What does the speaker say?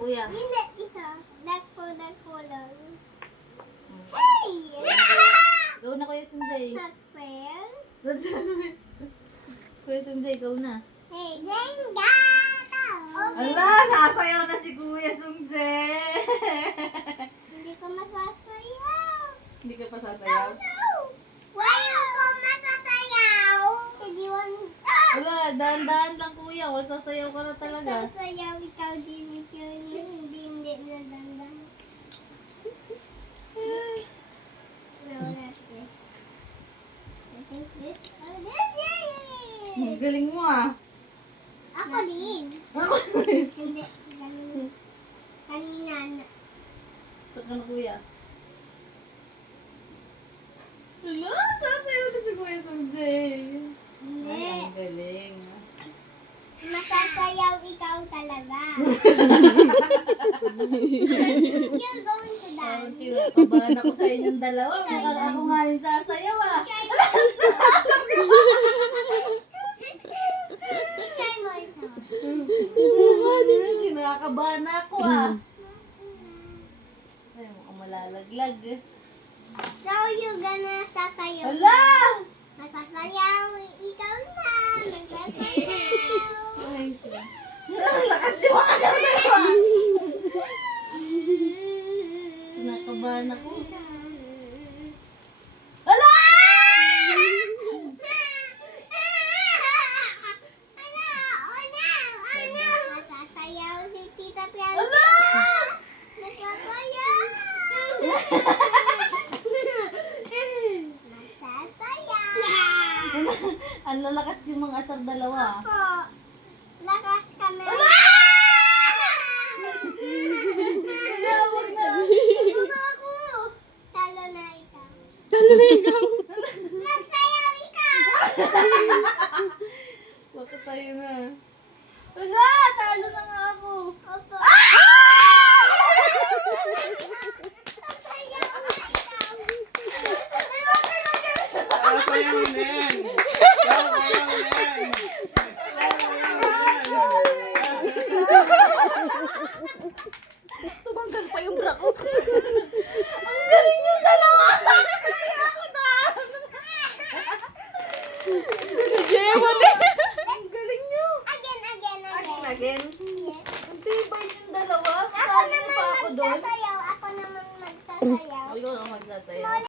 kuya. Hindi, isa. That's for the color. Hey! Go na Kuya Sunday. Not fair. Kuya Sunday, go na. Hey, Jenga! Okay. Ala, sasayaw na si Kuya Sunday. Hindi ko masasayaw. Hindi ka pa sasayaw? No! Why ko masasayaw? Si Diwan. Ala, dahan-dahan lang kuya. Kung sasayaw ka na talaga. Masasayaw, ikaw din. Ikaw din. Hindi na dandan. No, not this. I think this. Oh, this. Yay! Ang galing mo ah. Ako din. Hindi, si kanina. Kanina na. Saka na kuya. Ala, sasayaw na si Kuya Sunday. Hindi. Ay, ang galing. Masasayaw ikaw talaga. You're going to dance. Kinakabahan ako sa inyong dalawa. Akala ako nga yung sasayaw ah. Try mo ito. Kinakabahan ako ah. Ay, mukhang malalaglag eh. So, you're gonna sasayaw. Ala! Masasayaw ikaw na. Magsasayaw. Ay, sige. Ang lakas di ba kasi ang dalawa? Kinakabahan ako. Ala! Masasayaw si Tita Pian. Ala! Masasayaw. Masasayaw. Ang lalakas yung mga asar dalawa. Ako. Lakas kami. Ala, wag na. Ano na ako? Talo na ikaw. Talo na ikaw. Magsayaw ikaw. Bakit tayo na? Wala! Talo na nga ako. Opo. Magsayaw na ikaw. Sasayaw din! Sasayaw din! Tumanggal pa yung bra ko. Ang galing yung dalawa! Kaya ako na! Jewan eh.